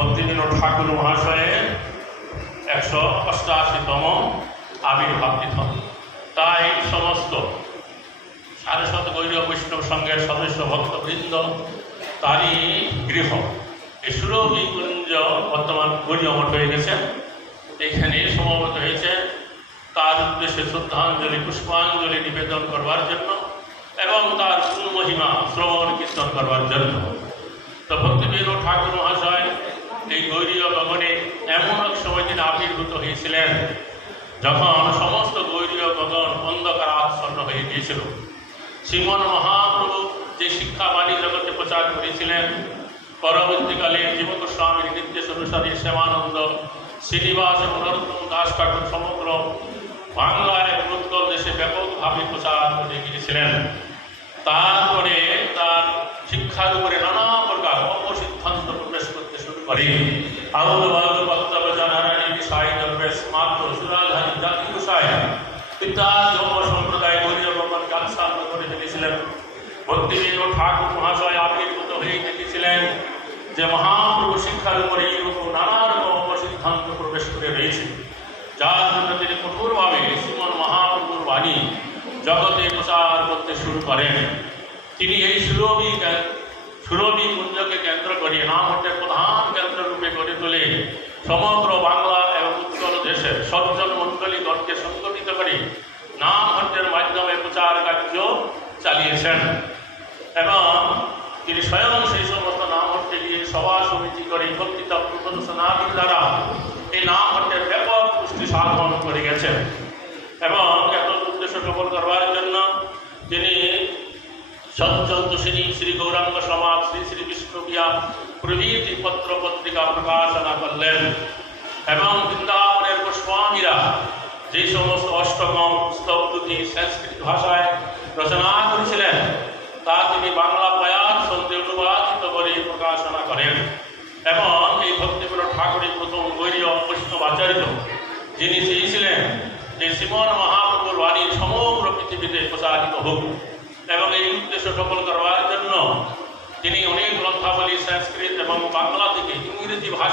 ভক্তিবিনোদ ঠাকুর মহাশয়ের 188তম আবির্ভাব তিথি। তাই সমস্ত সারস্বত গৌরীয় বৈষ্ণব সংঘের সদস্য ভক্তবৃন্দ তারই গৃহ এই সুরভি কুঞ্জ বর্তমান গৌরীয় মঠ হয়ে গেছে। এখানে সমবেত হয়েছে তার উদ্দেশ্যে শ্রদ্ধাঞ্জলি পুষ্পাঞ্জলি নিবেদন করবার জন্য এবং তার গুণ মহিমা শ্রবণ কীর্তন করবার জন্য। তো ভক্তিবিনোদ ঠাকুর মহাশয় এই গৌরীয় গগনে এমন এক সময় তিনি আবির্ভূত হয়েছিলেন যখন সমস্ত গৌরীয় গগন অন্ধকার আচ্ছন্ন হয়ে গিয়েছিল। শ্রীমন মহাপ্রভু যে শিক্ষাবাণী জগতে প্রচার করেছিলেন, পরবর্তীকালে জীবক স্বামীর নির্দেশ অনুসারে শ্যামানন্দ, শ্রীনিবাস এবং নরোত্তম দাস ঠাকুর সমগ্র বাংলার এবং উৎকল দেশে ব্যাপকভাবে প্রচার করে গিয়েছিলেন। তারপরে তার শিক্ষার উপরে নানা প্রকার অপসিদ্ধান্ত প্রবেশ করতে শুরু করে। আবুল বালক বক্তব্য জানারানি বিষয় দরবেশ মাত্র সুরাধারী জাতি গোসাই ইত্যাদি ধর্ম সম্প্রদায় গৌরীয় ভগবানকে আচ্ছন্ন করে ফেলেছিলেন। ভক্তিবিনোদ ঠাকুর মহাশয় আবির্ভূত হয়ে দেখেছিলেন যে মহাপ্রভু শিক্ষার উপরে এইরকম নানা রকম অপসিদ্ধান্ত প্রবেশ করে রয়েছে, যার জন্য তিনি কঠোরভাবে শ্রীমন মহাপ্রভুর বাণী জগতে প্রচার করতে শুরু করেন। তিনি এই সুরভি কুঞ্জকে কেন্দ্র করে নামহট্টের প্রধান কেন্দ্র রূপে গড়ে তোলে সমগ্র বাংলা এবং উত্তর দেশের সজ্জন মণ্ডলীগণকে সংগঠিত করে নামহট্টের মাধ্যমে প্রচার কার্য চালিয়েছেন এবং তিনি স্বয়ং সেই সমস্ত নামহট্টে গিয়ে সভা সমিতি করে বক্তৃতা প্রদর্শনাদির দ্বারা এই নামহট্টের ব্যাপক পুষ্টি সাধন করে গেছেন এবং এত উদ্দেশ্য সফল করবার জন্য তিনি সচ্চন্দশ্রী শ্রী গৌরাঙ্গ সমাজ শ্রী শ্রী বিষ্ণুবিয়া প্রভৃতি পত্র পত্রিকা প্রকাশনা করলেন এবং বৃন্দাবনের গোস্বামীরা যে সমস্ত অষ্টগম স্তবদূতি সংস্কৃত ভাষায় রচনা করেছিলেন তা তিনি বাংলা প্রয়াস সন্ধে অনুবাদিত করে প্রকাশনা করেন এবং এই ভক্তিবিনোদ ঠাকুরের প্রথম গৌরীয় বৈষ্ণবাচার্য যিনি চেয়েছিলেন যে শ্রীমন মহাপ্রভুর বাণী সমগ্র পৃথিবীতে প্রচারিত হোক এবং এই উদ্দেশ্য সফল করবার জন্য তিনি অনেক গ্রন্থাবলী সংস্কৃত এবং বাংলা থেকে ইংরেজি ভাষা